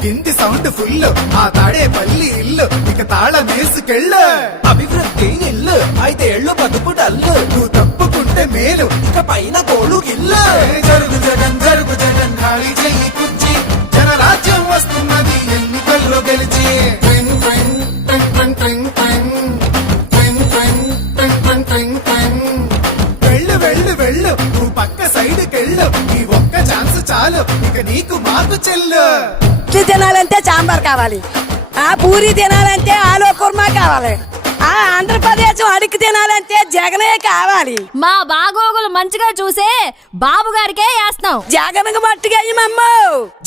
మోగింది sound full ఆ తాడే పల్లి ఇల్లు ఇక తాళమేసుకెళ్ళు అభివృద్ధి ఇల్లు 5 ఏళ్ళు బతుకు డల్లు నువ్వు తప్పుకుంటే మేలు ఇక పైన కోలు గిల్లు జరుగు జగన్ ఖాళీ చెయ్యి కుర్చీ జనరాజ్యం వస్తున్నది ఎన్నికల్లో గెలిచి ట్రింగ్ ట్రింగ్ ట్రింగ్ ట్రింగ్ ట్రింగ్ ట్రింగ్ ట్రింగ్ ట్రింగ్ ట్రింగ్ ట్రింగ్ వెళ్ళు వెళ్ళు వెళ్ళు నువ్వు పక్క సైడ్కెళ్ళు ఈ ఒక్క ఛాన్స్ చాలు ఇక నీకు మాకు చెల్లు ఇడ్లీ తినాలంటే సాంబార్ కావాలి, ఆ పూరి తినాలంటే ఆలు కుర్మా కావాలి, ఆ ఆంధ్రప్రదేశ్ అడిగి తినాలంటే జగనే కావాలి. మా బాగోగులు మంచిగా చూసే బాబు గారికే వేస్తాం. జగన్కు మట్టుగా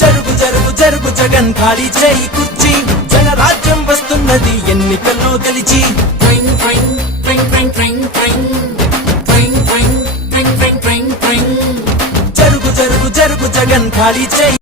జరుగు జరుగు జరుగు జగన్ ఖాళీ చేయి కుర్చీ జనరాజ్యం వస్తున్నది ఎన్నికల్లో గెలిచి ట్రింగ్ ట్రింగ్ ట్రింగ్ ట్రింగ్ ట్రింగ్ ట్రింగ్ ట్రింగ్ ట్రింగ్ ట్రింగ్ ట్రింగ్ ట్రింగ్ ట్రింగ్ జరుగు జరుగు జరుగు జగన్ ఖాళీ చేయి